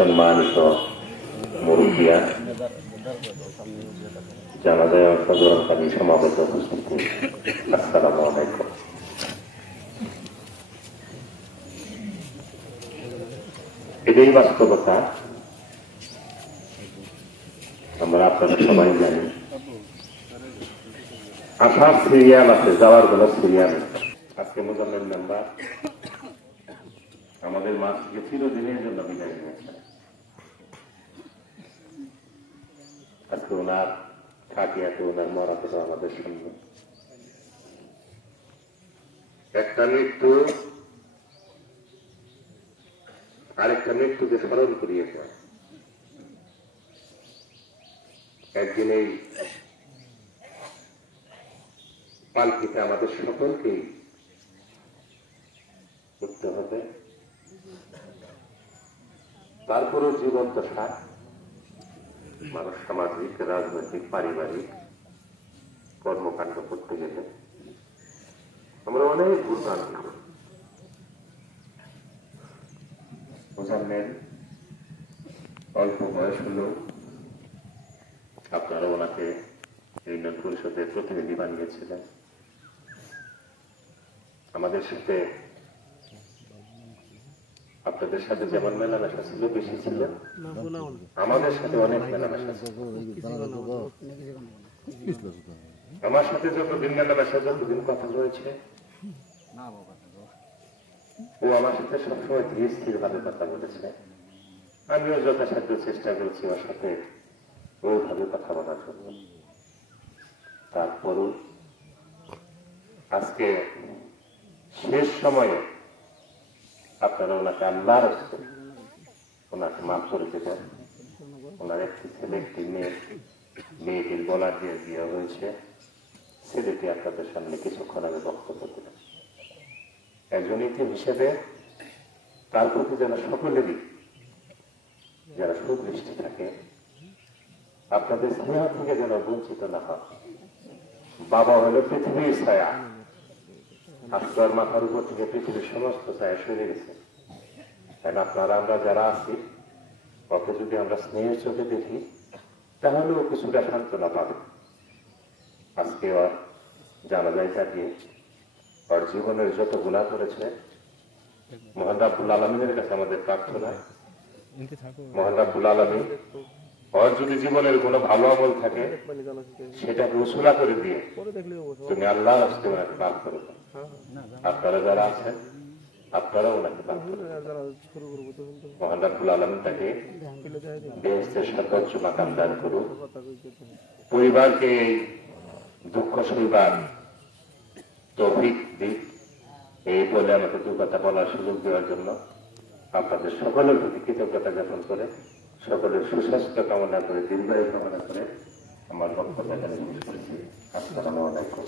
সম্মানিত মুরব্বিয়া, জানাজায় অংশগ্রহণকারী সমাবেত উপস্থিতি, আসসালামু আলাইকুম। এটাই বাস্তবতা, আমরা আপনারা সবাই জানি। আসার সিরিয়াল আছে, যাওয়ার কোন সিরিয়াল। আজকে মোজাম্মেল মেম্বার আমাদের মাছ থেকে চিরদিনের জন্য বিদায় নিয়েছেন। আজকে ওনার থাকিয়াতে ওনার মরাতে আমাদের সামনে একটা মৃত্যু আরেকটা মৃত্যুকে স্মরণ করিয়েছে। একদিন এই পালকিতে আমাদের সকলকেই উঠতে হবে। তারপরেও জীবন দশা মানুষ সামাজিক, রাজনৈতিক, পারিবারিক কর্মকাণ্ড করতে গেলে আমরা অনেক ভুলভ্রান্তি করি। মোজাম্মেল অল্প বয়স হলেও আপনারা ওনাকে ইউনিয়ন পরিষদের প্রতিনিধি বানিয়েছিলেন। আমাদের সাথে আপনাদের সাথে যেমন মেলামেশা ছিল, বেশি ছিল, আমাদের সাথে অনেক মেলামেশা ছিল। আমার সাথে যতদিন মেলামেশা, যতদিন কথা হয়েছে, ও আমার সাথে সবসময় ধীরে স্থির ভাবে কথা বলেছে। আমিও যথাসাধ্য চেষ্টা করেছি ওর সাথে ওইভাবে কথা বলার জন্য। তারপরও আজকে শেষ সময়ে আপনারা ওনাকে আল্লাহর হস্তে ওনাকে মাফ করে দেবেন। ওনার একটি ছেলে, একটি মেয়ে, মেয়েটির গলা দিয়ে বিয়ে হয়েছে। ছেলেটি আপনাদের সামনে কিছুক্ষণ আগে বক্তব্য দেবেন। একজন ইতিম হিসেবে তার প্রতি যেন সকলেরই যারা সুদৃষ্টি থাকে, আপনাদের স্নেহ থেকে যেন বঞ্চিত না হয়। বাবা হলো পৃথিবীর ছায়া, আপনার মাথার উপর থেকে পৃথিবীর সমস্ত ছায়া সরে গেছে। তাই আপনারা আমরা যারা আছি, ওকে যদি আমরা স্নেহের চোখে দেখি, তাহলেও কিছুটা সান্ত্বনা পাবে। আজকে ওর জানাজায় কাটিয়ে ওর জীবনের যত গুনাহ করেছে, মহান রাব্বুল আলামিনের কাছে আমাদের প্রার্থনা, মহান রাব্বুল আলামিন ওর যদি জীবনের কোনো ভালো আমল থাকে সেটাকে উসুলা করে দিয়ে তুমি আল্লাহর হস্তে ওনাকে দান করে দাও। আপনারা যারা আছেন আপনারা ওনাকে দান করে মহান রাব্বুল আলামিন তাকে বেহেশতের সর্বোচ্চ মাকাম দান করুন। পরিবারকে এই দুঃখ সইবার তৌফিক দিক, এই বলে আমাকে দু কথা বলার সুযোগ দেওয়ার জন্য আপনাদের সকলের প্রতি কৃতজ্ঞতা জ্ঞাপন করে, সকলের সুস্বাস্থ্য কামনা করে, দীর্ঘায়ু কামনা করে আমার বক্তব্য এখানে শেষ করেছি। আসসালামু আলাইকুম।